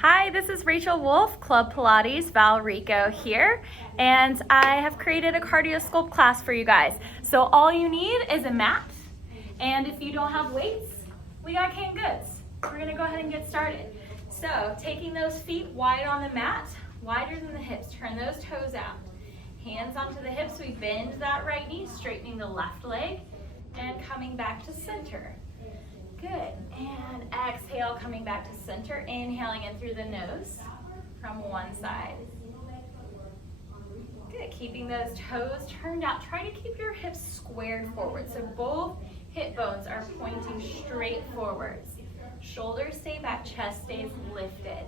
Hi, this is Rachel Wolf, Club Pilates, Val Rico here, and I have created a cardio sculpt class for you guys. So all you need is a mat, and if you don't have weights, we got canned goods. We're gonna go ahead and get started. So taking those feet wide on the mat, wider than the hips, turn those toes out. Hands onto the hips, we bend that right knee, straightening the left leg, and coming back to center. Good, and exhale, coming back to center, inhaling in through the nose from one side. Good, keeping those toes turned out. Try to keep your hips squared forward, so both hip bones are pointing straight forwards. Shoulders stay back, chest stays lifted.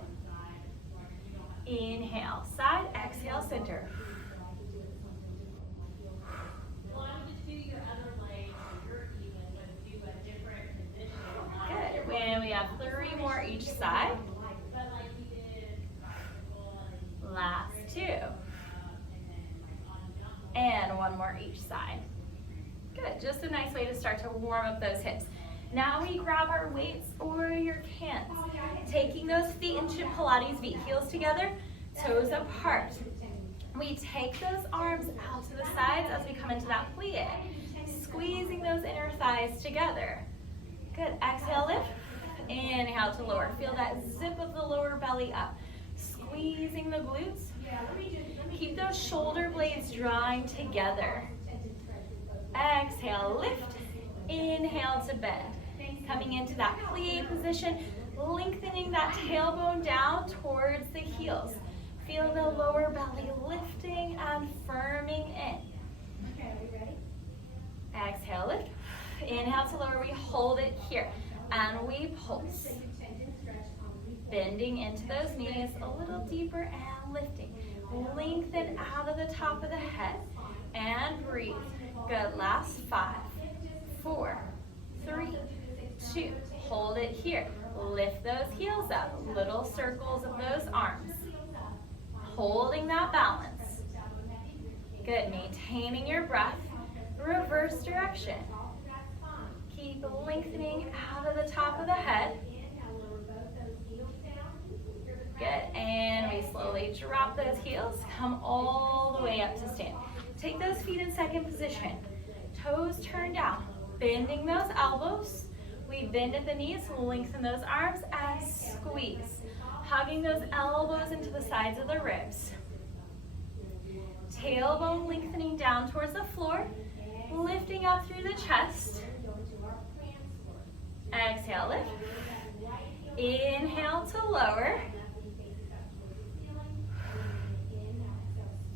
Inhale, side, exhale, center. Good, and we have 3 more each side. Last 2. And 1 more each side. Good, just a nice way to start to warm up those hips. Now we grab our weights or your cans. Taking those feet into Pilates V, heels together, toes apart. We take those arms out to the sides as we come into that plie, squeezing those inner thighs together. Good, exhale, lift. Inhale to lower. Feel that zip of the lower belly up. Squeezing the glutes. Keep those shoulder blades drawing together. Exhale, lift. Inhale to bend. Coming into that plie position, lengthening that tailbone down towards the heels. Feel the lower belly lifting and firming in. Okay, are you ready? Exhale, lift. Inhale to lower, we hold it here, and we pulse. Bending into those knees a little deeper and lifting. Lengthen out of the top of the head and breathe. Good, last 5, 4, 3, 2. Hold it here. Lift those heels up, little circles of those arms. Holding that balance. Good, maintaining your breath. Reverse direction. Keep lengthening out of the top of the head. Good, and we slowly drop those heels, come all the way up to stand. Take those feet in second position. Toes turned down, bending those elbows. We bend at the knees, lengthen those arms, and squeeze. Hugging those elbows into the sides of the ribs. Tailbone lengthening down towards the floor, lifting up through the chest. Exhale, lift. Inhale to lower.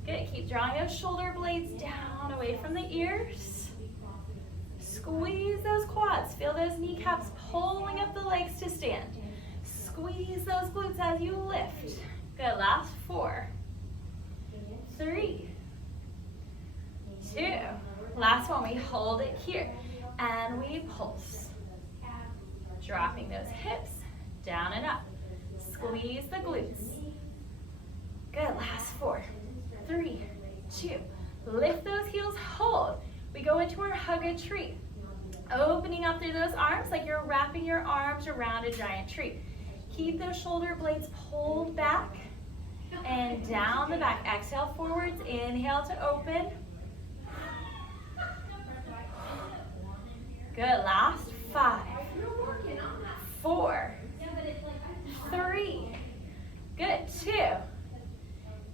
Good, keep drawing those shoulder blades down away from the ears. Squeeze those quads, feel those kneecaps pulling up the legs to stand. Squeeze those glutes as you lift. Good, last 4, 3, 2. Last one, we hold it here, and we pulse. Dropping those hips down and up. Squeeze the glutes. Good, last 4, 3, 2. Lift those heels, hold. We go into our hug a tree. Opening up through those arms like you're wrapping your arms around a giant tree. Keep those shoulder blades pulled back and down the back. Exhale forwards, inhale to open. Good, last 5, 4, 3, good, 2,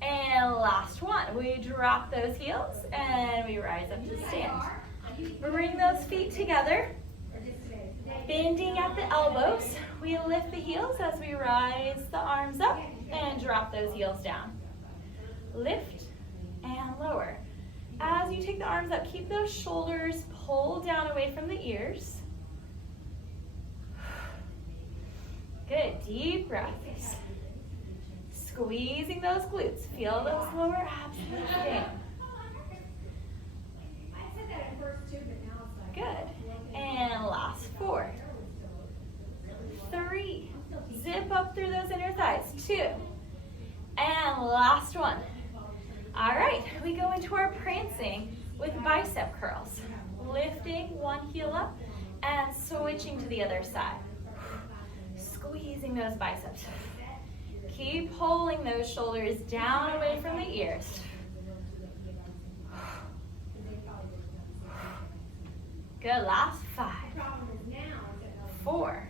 and last 1. We drop those heels and we rise up to stand. Bring those feet together, bending at the elbows. We lift the heels as we rise the arms up and drop those heels down. Lift and lower. As you take the arms up, keep those shoulders pulled down away from the ears. Good, deep breaths. Squeezing those glutes. Feel those lower abs lifting. Good, and last 4, 3. Zip up through those inner thighs. 2, and last 1. All right, we go into our prancing with bicep curls. Lifting one heel up and switching to the other side. Squeezing those biceps. Keep pulling those shoulders down away from the ears. Good, last 5, 4,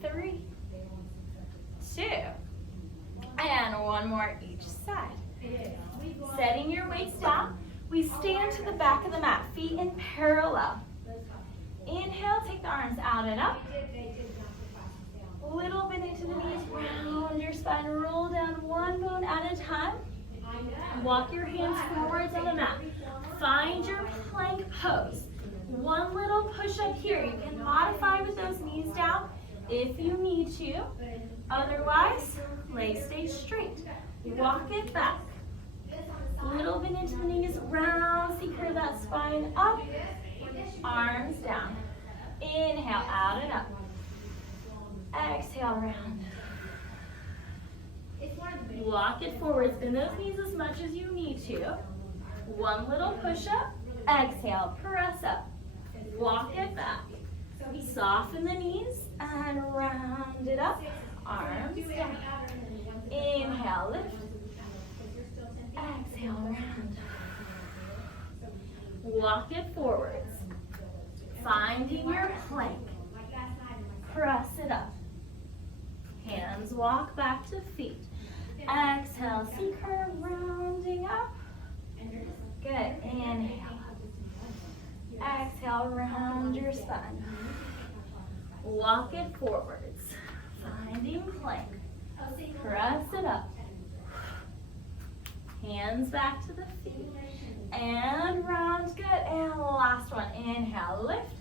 3, 2, and one more each side. Setting your weights down, we stand to the back of the mat, feet in parallel. Inhale, take the arms out and up. Little bit into the knees, round your spine, roll down one bone at a time. Walk your hands forwards on the mat. Find your plank pose. One little push up here. You can modify with those knees down if you need to. Otherwise, legs stay straight. Walk it back. Little bit into the knees, round, see, curve that spine up. Arms down. Inhale, out and up. Exhale, round. Walk it forward. Bend those knees as much as you need to. One little push up. Exhale, press up. Walk it back. Soften the knees and round it up. Arms down. Inhale, lift. Exhale, round. Walk it forwards. Finding your plank. Press it up. Hands walk back to feet. Exhale, C curve, rounding up. Good, inhale. Exhale, round your spine. Walk it forwards. Finding plank. Press it up. Hands back to the feet. And round, good. And last one, inhale, lift.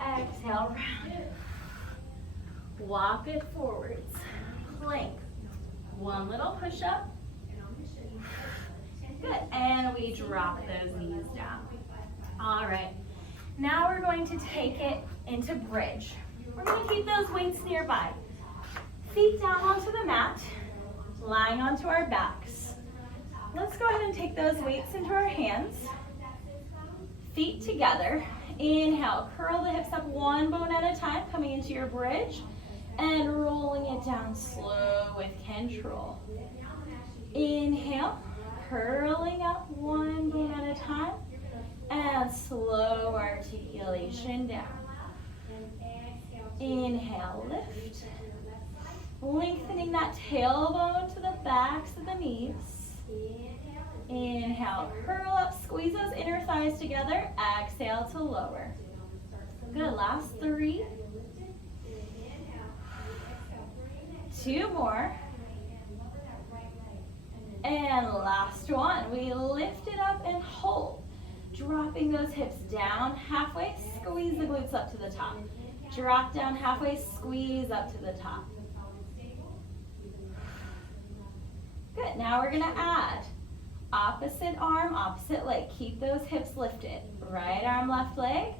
Exhale, round. Walk it forwards. Plank. One little push up. Good. And we drop those knees down. All right. Now we're going to take it into bridge. We're going to keep those weights nearby. Feet down onto the mat, lying onto our backs. Let's go ahead and take those weights into our hands. Feet together. Inhale, curl the hips up one bone at a time, coming into your bridge. And rolling it down slow with control. Inhale, curling up one bone at a time. And slow articulation down. Inhale, lift. Lengthening that tailbone to the backs of the knees. Inhale, curl up, squeeze those inner thighs together. Exhale to lower. Good, last 3. 2 more. And last one. We lift it up and hold. Dropping those hips down halfway, squeeze the glutes up to the top. Drop down halfway, squeeze up to the top. Good, now we're gonna add opposite arm, opposite leg. Keep those hips lifted. Right arm, left leg,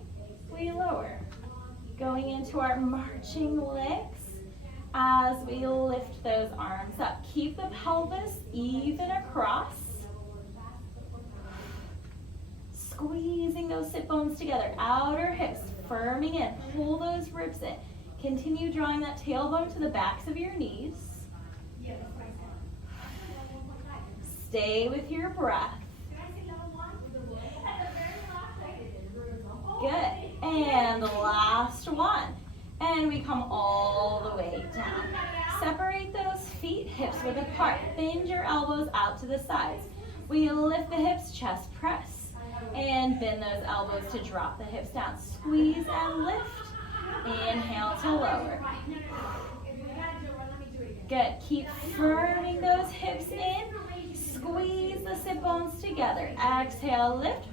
we lower. Going into our marching legs as we lift those arms up. Keep the pelvis even across. Squeezing those sit bones together. Outer hips firming in. Pull those ribs in. Continue drawing that tailbone to the backs of your knees. Stay with your breath. Good. And the last one. And we come all the way down. Separate those feet, hips width apart. Bend your elbows out to the sides. We lift the hips, chest press. And bend those elbows to drop the hips down. Squeeze and lift. Inhale to lower. Good. Keep firming those hips in. Squeeze the sit bones together. Exhale, lift.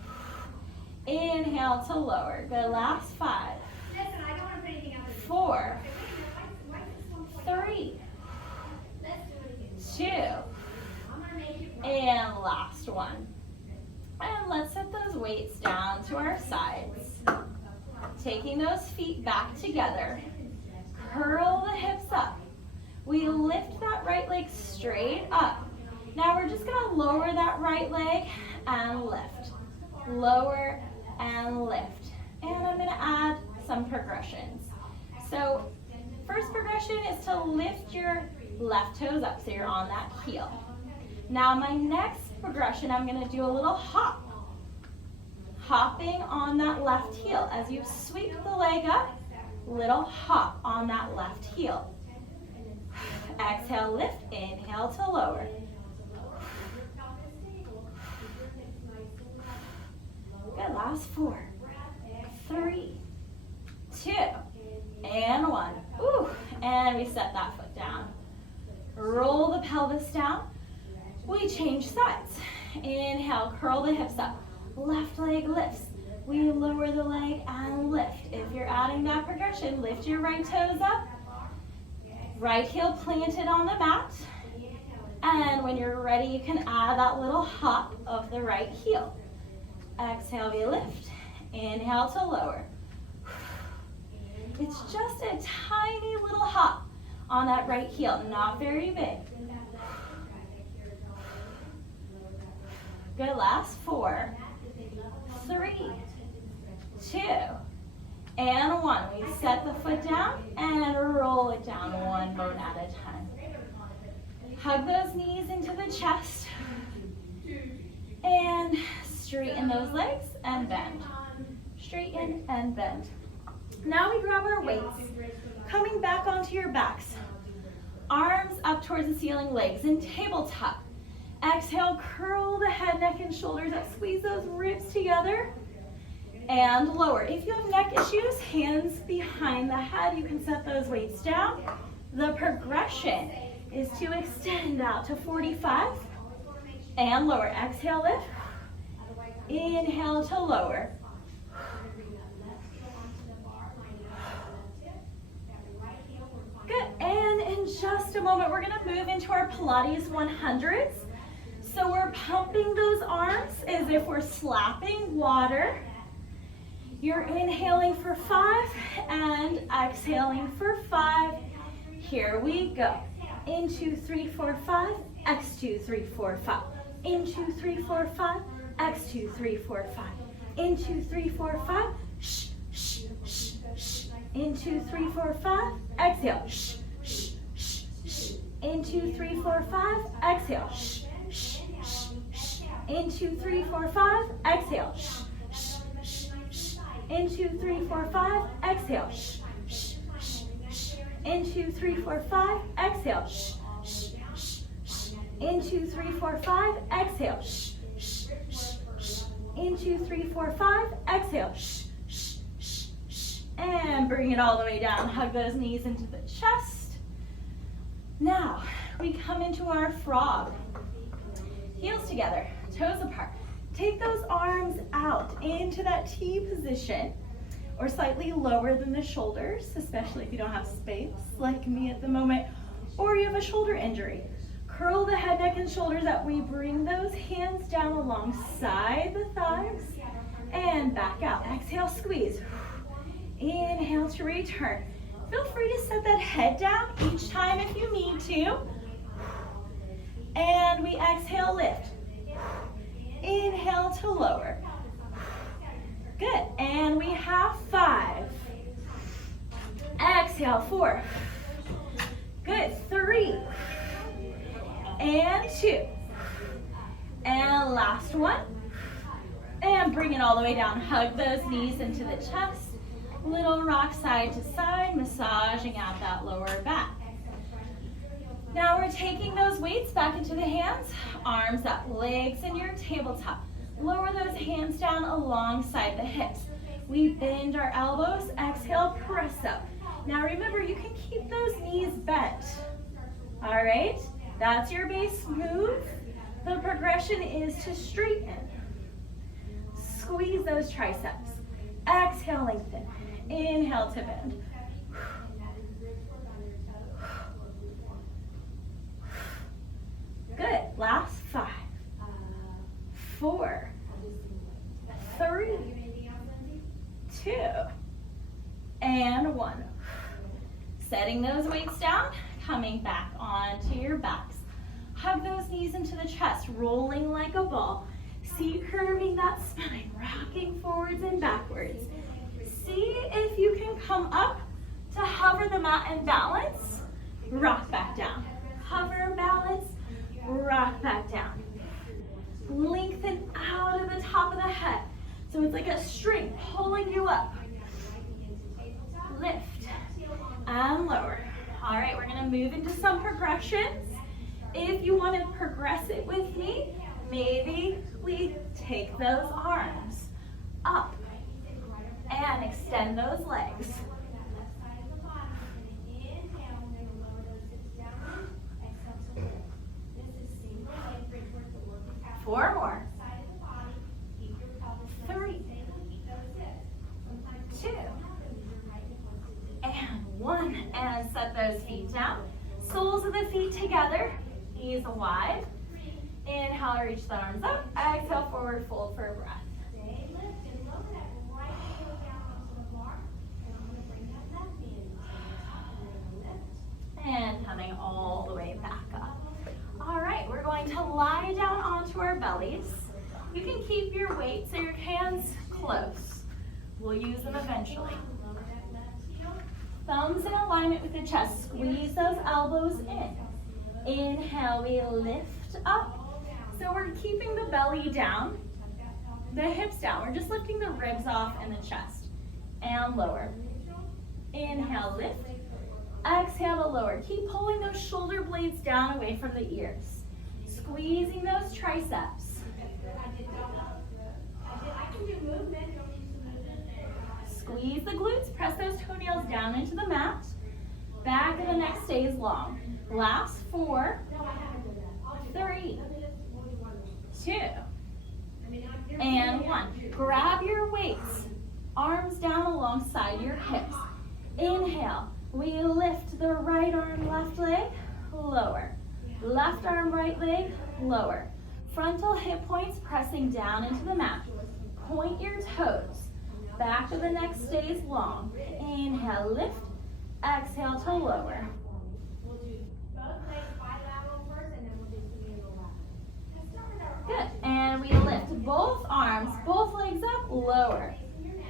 Inhale to lower. Good. Last 5. 4. 3. 2. And last one. And let's set those weights down to our sides. Taking those feet back together. Curl the hips up. We lift that right leg straight up. Now we're just going to lower that right leg and lift. Lower and lift. And I'm going to add some progressions. So first progression is to lift your left toes up so you're on that heel. Now my next progression, I'm going to do a little hop. Hopping on that left heel. As you sweep the leg up, little hop on that left heel. Exhale, lift, inhale to lower. Good, last 4, 3, 2, and 1. Ooh, and we set that foot down. Roll the pelvis down. We change sides. Inhale, curl the hips up. Left leg lifts. We lower the leg and lift. If you're adding that progression, lift your right toes up. Right heel planted on the mat. And when you're ready, you can add that little hop of the right heel. Exhale, we lift. Inhale to lower. It's just a tiny little hop on that right heel, not very big. Good, last 4, 3, 2, and 1. We set the foot down and roll it down one bone at a time. Hug those knees into the chest and straighten those legs and bend. Straighten and bend. Now we grab our weights, coming back onto your backs. Arms up towards the ceiling, legs in tabletop. Exhale, curl the head, neck, and shoulders up. Squeeze those ribs together and lower. If you have neck issues, hands behind the head, you can set those weights down. The progression is to extend out to 45 and lower. Exhale, lift. Inhale to lower. Good, and in just a moment, we're gonna move into our Pilates 100s. So we're pumping those arms as if we're slapping water. You're inhaling for 5 and exhaling for 5. Here we go. In 2, 3, 4, 5. X 2, 3, 4, 5. In 2, 3, 4, 5. X 2, 3, 4, 5. In 2, 3, 4, 5. Shh, shh, shh, shh. In 2, 3, 4, 5. Exhale. Shh, shh, shh, shh. In 2, 3, 4, 5. Exhale. Shh. In 2, 3, 4, 5, exhale. Shh, shh, shh, shh. In 2, 3, 4, 5, exhale. Shh, shh, shh, shh. In 2, 3, 4, 5, exhale. Shh, shh, shh, shh. In 2, 3, 4, 5, exhale. Shh, shh, shh, shh. In 2, 3, 4, 5, exhale. Shh, shh, shh, shh. And bring it all the way down. Hug those knees into the chest. Now, we come into our frog. Heels together, toes apart. Take those arms out into that T position or slightly lower than the shoulders, especially if you don't have space like me at the moment, or you have a shoulder injury. Curl the head, neck, and shoulders up. We bring those hands down alongside the thighs and back out. Exhale, squeeze. Inhale to return. Feel free to set that head down each time if you need to. And we exhale, lift. Inhale to lower. Good, and we have 5. Exhale, 4. Good, 3. And 2. And last one. And bring it all the way down. Hug those knees into the chest. Little rock side to side, massaging out that lower back. Now we're taking those weights back into the hands, arms up, legs in your tabletop. Lower those hands down alongside the hips. We bend our elbows, exhale, press up. Now remember, you can keep those knees bent. All right, that's your base move. The progression is to straighten. Squeeze those triceps. Exhale, lengthen. Inhale to bend. Good, last 5, 4, 3, 2, and 1. Setting those weights down, coming back onto your backs. Hug those knees into the chest, rolling like a ball. See, curving that spine, rocking forwards and backwards. See if you can come up to hover the mat and balance, rock back down. Hover, balance, rock back down. Lengthen out of the top of the head. So it's like a string pulling you up. Lift and lower. All right, we're gonna move into some progressions. If you want to progress it with me, maybe we take those arms up and extend those legs. 4 more. 3, 2, and 1. And set those feet down. Soles of the feet together, knees wide. Inhale, reach the arms up. Exhale, forward fold for a breath. And coming all the way back up. All right, we're going to lie down onto our bellies. You can keep your weights or your hands close. We'll use them eventually. Thumbs in alignment with the chest. Squeeze those elbows in. Inhale, we lift up. So we're keeping the belly down, the hips down. We're just lifting the ribs off and the chest. And lower. Inhale, lift. Exhale to lower. Keep pulling those shoulder blades down away from the ears. Squeezing those triceps. Squeeze the glutes. Press those toenails down into the mat. Back of the neck stays long. Last 4, 3, 2, and 1. Grab your weights. Arms down alongside your hips. Inhale. We lift the right arm, left leg, lower. Left arm, right leg, lower. Frontal hip points pressing down into the mat. Point your toes. Back of the neck stays long. Inhale, lift. Exhale to lower. Good. And we lift both arms, both legs up, lower.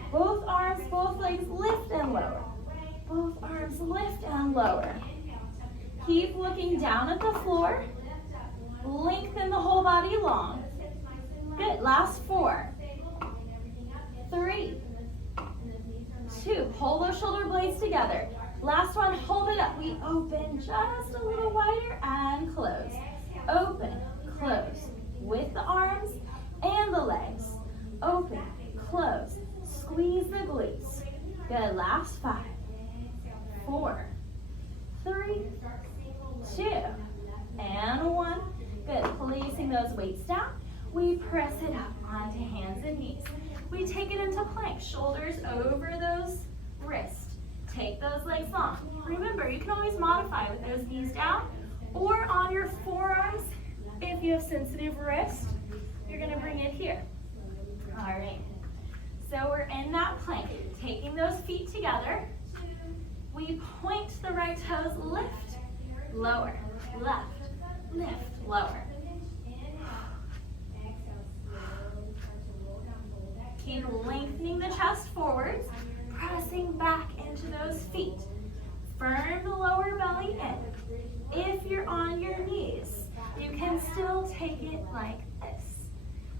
Both arms, both legs lift and lower. Both arms lift and lower. Keep looking down at the floor. Lengthen the whole body long. Good. Last 4, 3, 2. Pull those shoulder blades together. Last one, hold it up. We open just a little wider and close. Open, close. With the arms and the legs. Open, close. Squeeze the glutes. Good. Last 5, 4, 3, 2, and 1. Good. Placing those weights down. We press it up onto hands and knees. We take it into plank. Shoulders over those wrists. Take those legs long. Remember, you can always modify with those knees down or on your forearms. If you have sensitive wrist, you're going to bring it here. All right. So we're in that plank. Taking those feet together. We point the right toes, lift, lower, left, lift, lower. Keep lengthening the chest forwards, pressing back into those feet. Firm the lower belly in. If you're on your knees, you can still take it like this.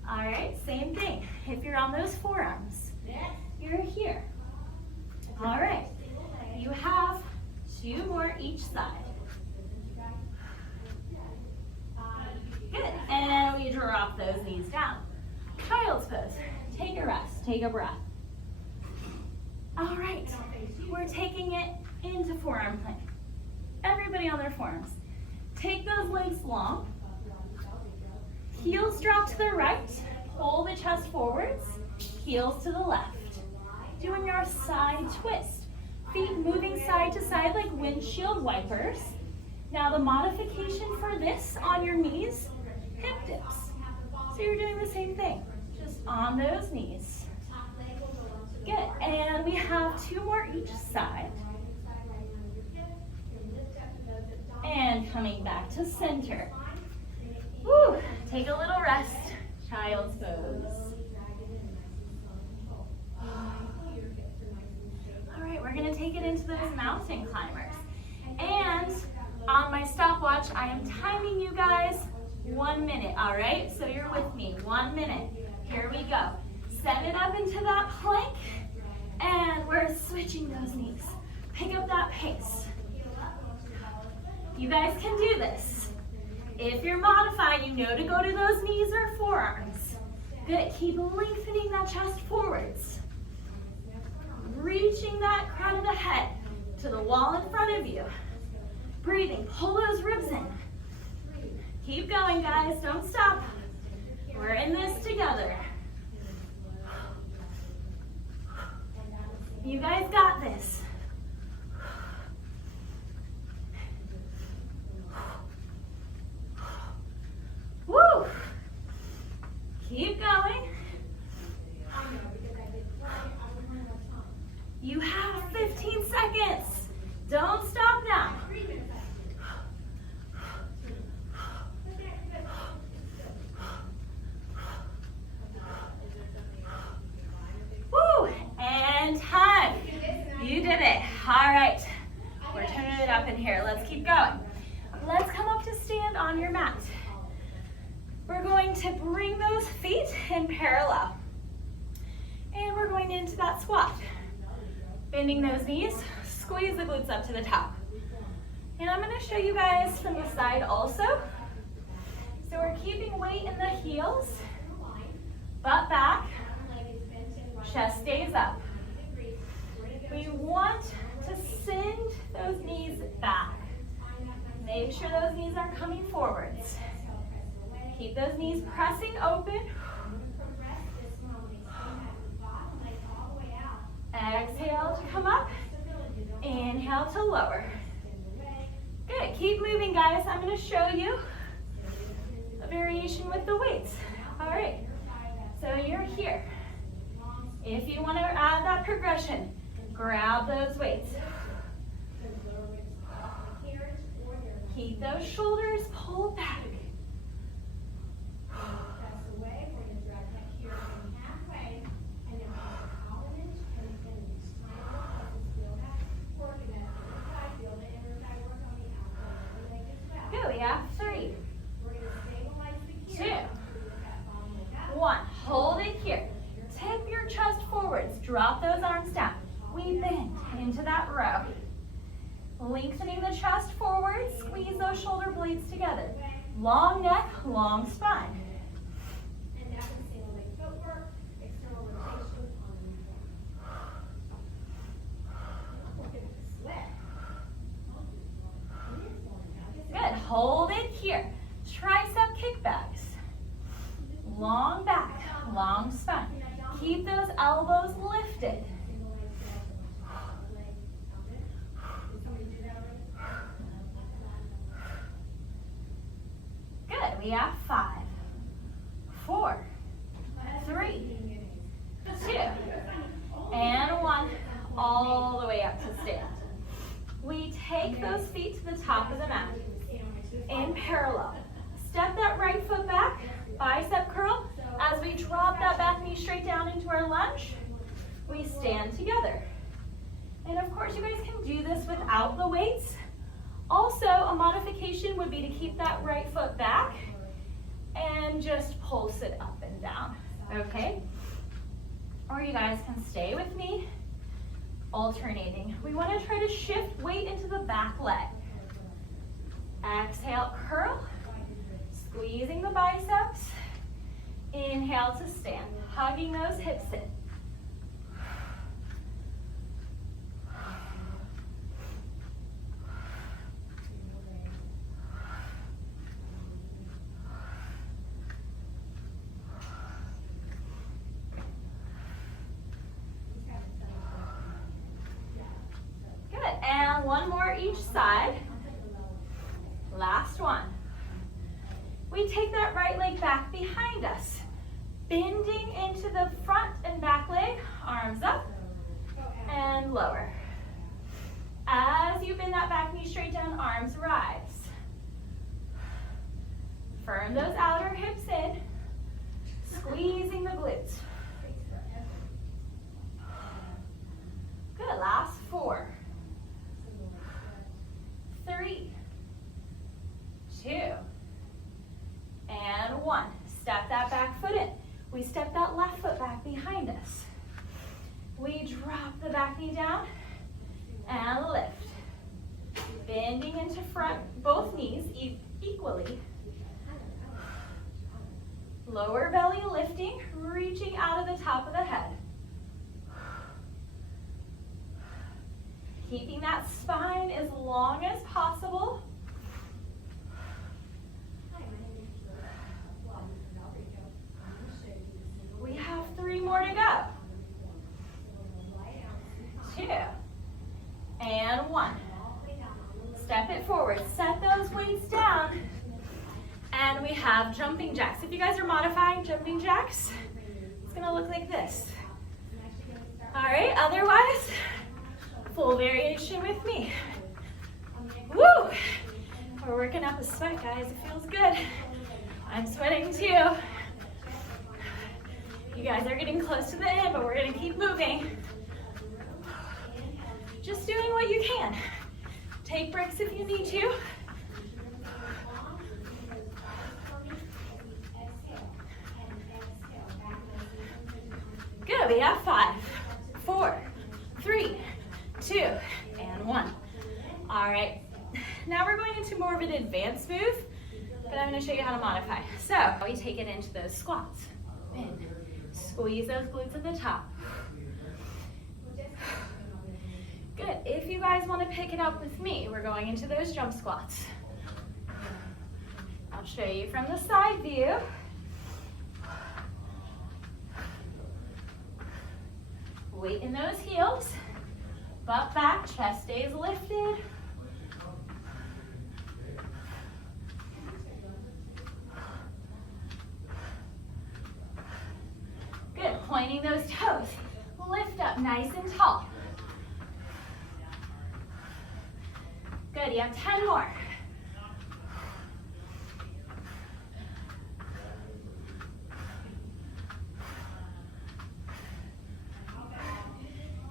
All right, same thing. If you're on those forearms, you're here. All right. You have 2 more each side. Good. And we drop those knees down. Child's pose. Take a rest. Take a breath. All right. We're taking it into forearm plank. Everybody on their forearms. Take those legs long. Heels drop to the right. Pull the chest forwards. Heels to the left. Doing your side twist. Feet moving side to side like windshield wipers. Now the modification for this on your knees, hip dips. So you're doing the same thing, just on those knees. Good, and we have 2 more each side. And coming back to center. Woo, take a little rest, child's pose. All right, we're we're gonna take it into those mountain climbers. And on my stopwatch, I am timing you guys 1 minute, all right? So you're with me, 1 minute. Here we go. Set it up into that plank, and we're switching those knees. Pick up that pace. You guys can do this. If you're modified, you know to go to those knees or forearms. Good, keep lengthening that chest forwards. Reaching that crown of the head to the wall in front of you. Breathing, pull those ribs in. Keep going, guys, don't stop. We're in this together. You guys got this. Woo! Keep going. You have 15 seconds. Don't stop now. Woo! And time. You did it. All right. We're turning it up in here. Let's keep going. Let's come up to stand on your mat. We're going to bring those feet in parallel. And we're going into that squat. Bending those knees, squeeze the glutes up to the top. And I'm going to show you guys from the side also. So we're keeping weight in the heels, butt back, chest stays up. We want to send those knees back. Make sure those knees are coming forwards. Keep those knees pressing open. Exhale to come up. Inhale to lower. Good. Keep moving, guys. I'm going to show you a variation with the weights. All right. So you're here. If you want to add that progression, grab those weights. Keep those shoulders pulled back. Good, we have 3, 2, 1. Hold it here. Tip your chest forwards. Drop those arms down. We bend into that row. Lengthening the chest forward. Squeeze those shoulder blades together. Long neck, long spine. Good. Hold it here. Tricep kickbacks. Long back, long spine. Keep those elbows lifted. Good. We have 5, 4, 3, 2, and 1. All the way up to stand. We take those feet to the top of the mat in parallel. Step that right foot back, bicep curl. As we drop that back knee straight down into our lunge, we stand together. And of course, you guys can do this without the weights. Also, a modification would be to keep that right foot back and just pulse it up and down, okay? Or you guys can stay with me, alternating. We want to try to shift weight into the back leg. Exhale, curl, squeezing the biceps. Inhale to stand, hugging those hips in. Good, and one more each side. Last one. We take that right leg back behind us, bending into the front and back leg, arms up and lower. As you bend that back knee straight down, arms rise. Firm those outer hips in, squeezing the glutes. Good, last 4. one. Step that back foot in. We step that left foot back behind us. We drop the back knee down and lift. Bending into front, both knees equally. Lower belly lifting, reaching out of the top of the head. Keeping that spine as long as possible. We have 3 more to go. 2 and 1. Step it forward. Set those weights down. And we have jumping jacks. If you guys are modifying jumping jacks, it's going to look like this. All right, otherwise, full variation with me. Woo! We're working up a sweat, guys. It feels good. I'm sweating too. You guys are getting close to the end, but we're going to keep moving. Just doing what you can. Take breaks if you need to. Good, we have 5, 4, 3, 2, and 1. All right, now we're going into more of an advanced move, but I'm going to show you how to modify. So we take it into those squats. Bend. Squeeze those glutes at the top. Good. If you guys want to pick it up with me, we're going into those jump squats. I'll show you from the side view. Weight in those heels. Butt back, chest stays lifted. Good. Pointing those toes. Lift up nice and tall. Good, you have 10 more.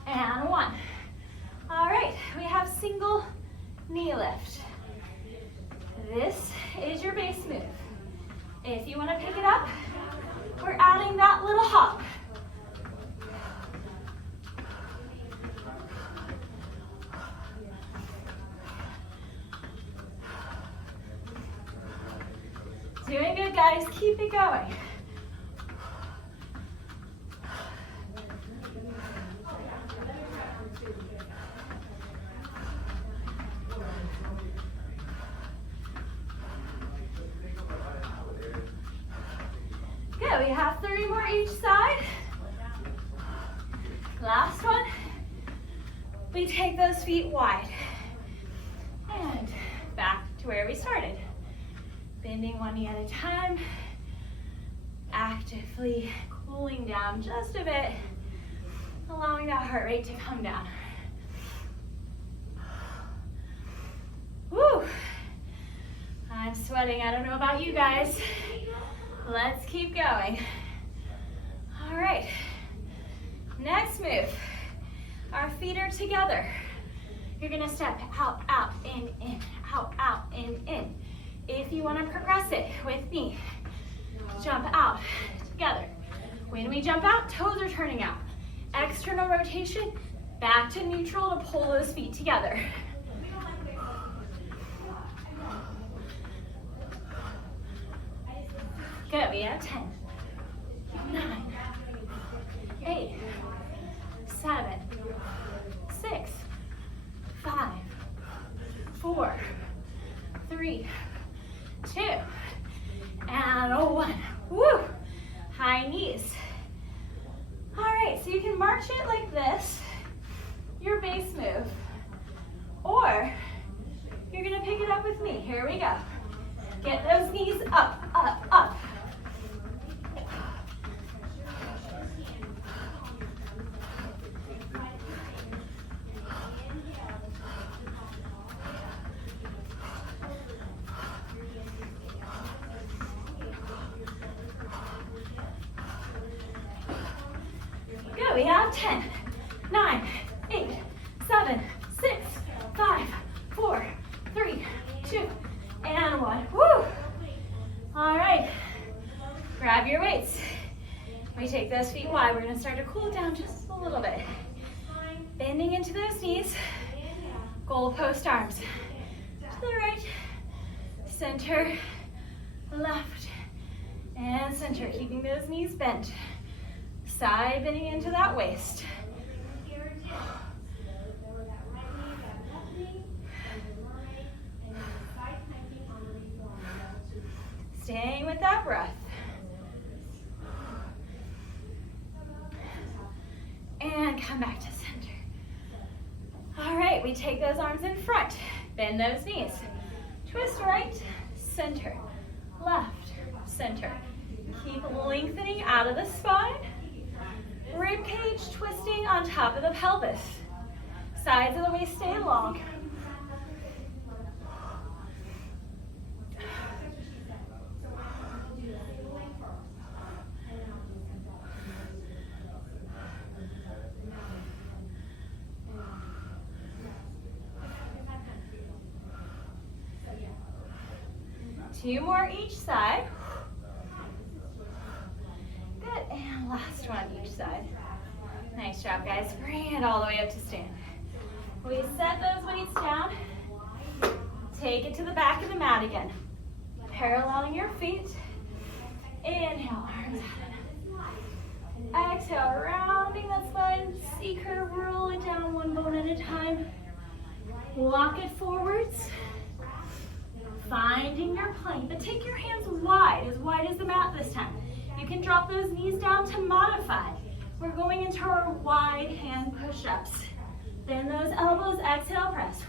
And 1. All right, we have single knee lift. This is your base move. If you want to pick it up, we're adding that little hop. Doing good, guys. Keep it going. Good. We have 3 more each side. Last one. We take those feet wide and back to where we started. Bending one knee at a time, actively cooling down just a bit, allowing that heart rate to come down. Woo! I'm sweating, I don't know about you guys. Let's keep going. All right, next move. Our feet are together. You're gonna step out, out, in, out, out, in. If you want to progress it with me, jump out together. When we jump out, toes are turning out. External rotation, back to neutral to pull those feet together. Good, we have 10, 9, 8, 7, 6, 5, 4, 3, 2, and 1. Woo! High knees. All right, so you can march it like this, your base move, or you're gonna pick it up with me. Here we go. Get those knees up, up, up. We have 10, 9, 8, 7, 6, 5, 4, 3, 2, and 1. Woo! All right, Grab your weights. We take those feet wide. We're gonna start to cool down just a little bit. Bending into those knees. Goalpost arms. To the right, center, left, and center. Keeping those knees bent. Side bending into that waist. Staying with that breath. And come back to center. All right, we take those arms in front. Bend those knees. Twist right, center, left, center. Keep lengthening out of the spine. Rib cage twisting on top of the pelvis. Sides of the waist stay long. Two more each side. Good, and last one each side. Nice job, guys. Bring it all the way up to stand. We set those weights down. Take it to the back of the mat again. Paralleling your feet. Inhale, arms out. Exhale, rounding that spine. C-curve, roll it down one bone at a time. Walk it forwards. Finding your plank, but take your hands wide as the mat this time. You can drop those knees down to modify. We're going into our wide hand push-ups. Bend those elbows, exhale, press.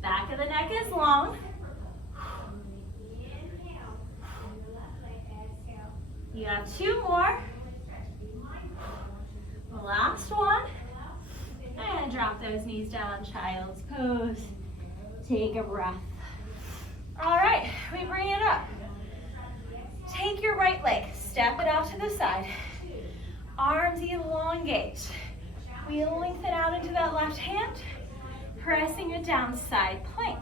Back of the neck is long. You have two more. Last one. And drop those knees down, child's pose. Take a breath. All right, we bring it up. Take your right leg, step it out to the side. Arms elongate. We lengthen out into that left hand, pressing it down, side plank.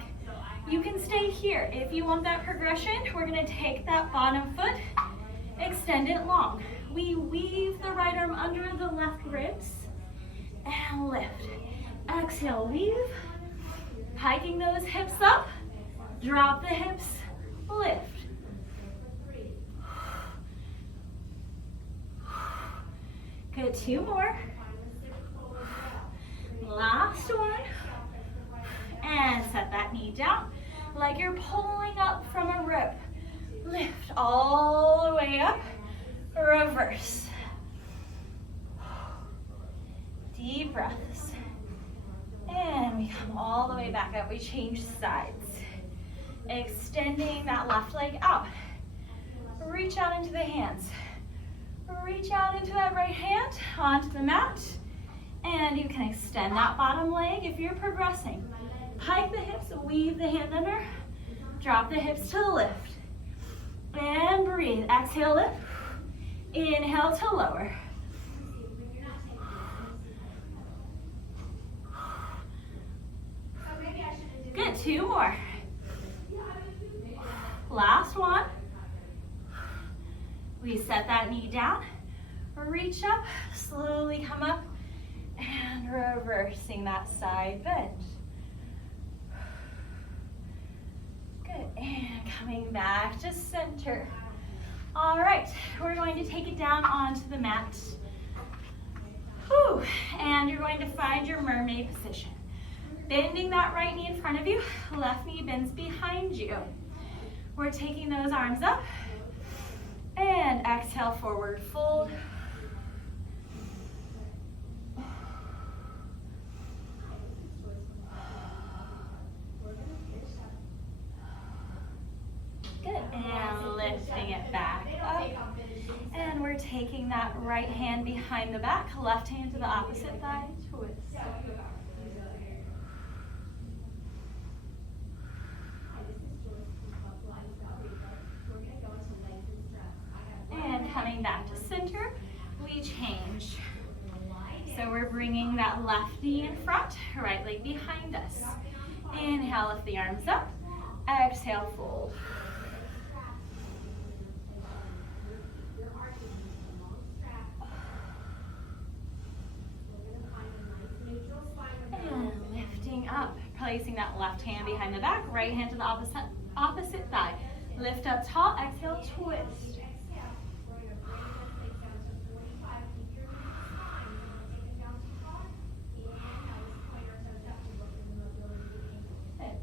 You can stay here. If you want that progression, we're gonna take that bottom foot, extend it long. We weave the right arm under the left ribs and lift. Exhale, weave. Hiking those hips up. Drop the hips, lift. Good, two more. Last one. And set that knee down like you're pulling up from a rope. Lift all the way up. Reverse. Deep breaths. And we come all the way back up. We change sides. Extending that left leg out. Reach out into the hands. Reach out into that right hand onto the mat. And you can extend that bottom leg if you're progressing. Hike the hips, weave the hand under. Drop the hips to the lift. And breathe. Exhale, lift. Inhale to lower. Good, two more. Last one. We set that knee down, reach up, slowly come up, and reversing that side bend. Good, and coming back to center. All right, we're going to take it down onto the mat. Whew. And you're going to find your mermaid position. Bending that right knee in front of you, left knee bends behind you. We're taking those arms up, and exhale, forward fold. Good, and lifting it back up. And we're taking that right hand behind the back, left hand to the opposite thigh, twist. And coming back to center, we change. So we're bringing that left knee in front, right leg behind us. Inhale, lift the arms up. Exhale, fold. And lifting up, placing that left hand behind the back, right hand to the opposite thigh. Lift up tall, exhale, twist.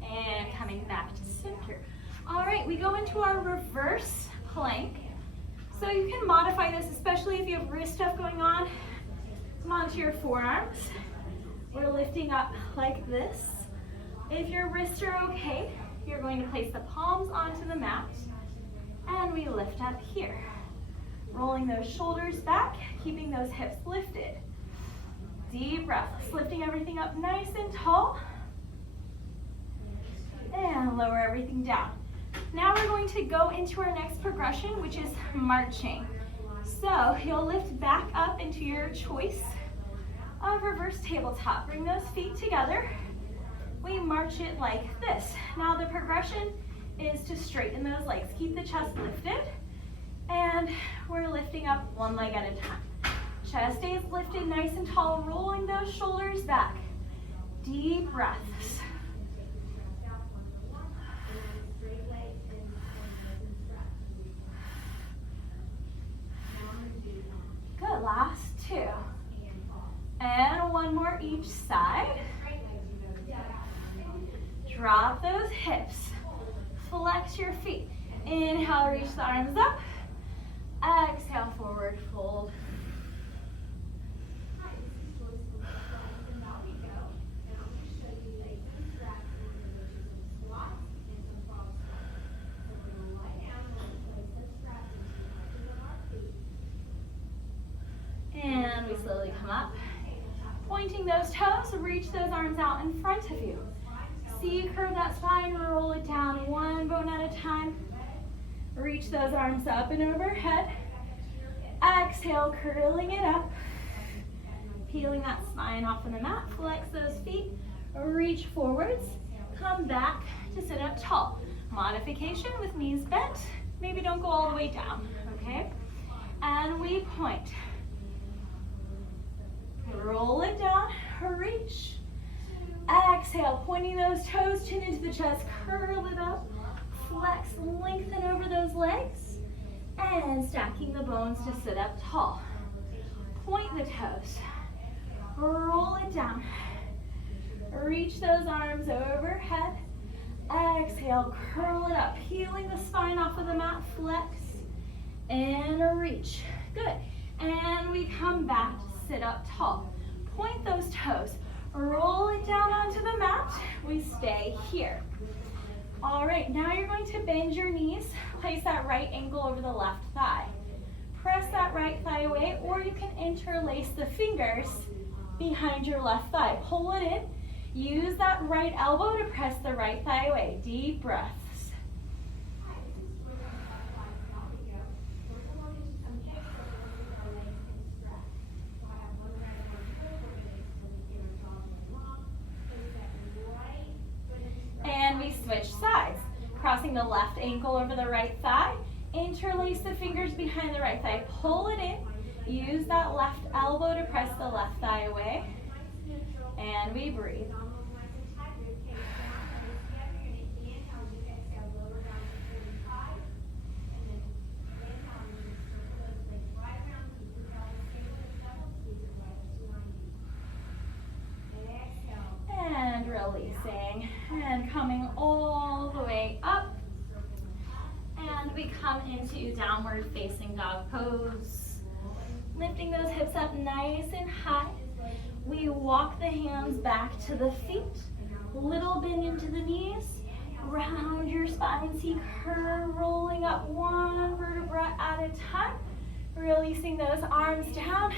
And coming back to center. All right, we go into our reverse plank. So you can modify this, especially if you have wrist stuff going on. Come onto your forearms. We're lifting up like this. If your wrists are okay, you're going to place the palms onto the mat. And we lift up here. Rolling those shoulders back, keeping those hips lifted. Deep breaths, lifting everything up nice and tall. And lower everything down. Now we're going to go into our next progression, which is marching. So you'll lift back up into your choice of reverse tabletop. Bring those feet together. We march it like this. Now the progression is to straighten those legs. Keep the chest lifted. And we're lifting up one leg at a time. Chest stays lifted nice and tall, rolling those shoulders back. Deep breaths. Good, last two. And one more each side. Drop those hips. Flex your feet. Inhale, reach the arms up. Exhale, forward fold. And we slowly come up. Pointing those toes, reach those arms out in front of you. See, curve that spine, roll it down one bone at a time. Reach those arms up and overhead. Exhale, curling it up. Peeling that spine off of the mat. Flex those feet. Reach forwards. Come back to sit up tall. Modification with knees bent. Maybe don't go all the way down, okay? And we point. Roll it down, reach. Exhale, pointing those toes, chin into the chest, curl it up. Flex, lengthen over those legs. And stacking the bones to sit up tall. Point the toes. Roll it down. Reach those arms overhead. Exhale, curl it up. Peeling the spine off of the mat, flex. And reach. Good. And we come back to sit up tall. Point those toes. Roll it down onto the mat. We stay here. All right, now you're going to bend your knees. Place that right ankle over the left thigh. Press that right thigh away, or you can interlace the fingers behind your left thigh. Pull it in. Use that right elbow to press the right thigh away. Deep breaths. And we switch sides. Crossing the left ankle over the right thigh. Interlace the fingers behind the right thigh. Pull it in. Use that left elbow to press the left thigh away. And we breathe. And releasing. And coming all the way up. And we come into downward facing dog pose. Lifting those hips up nice and high. We walk the hands back to the feet. Little bend into the knees. Round your spine. See curve rolling up one vertebra at a time. Releasing those arms down.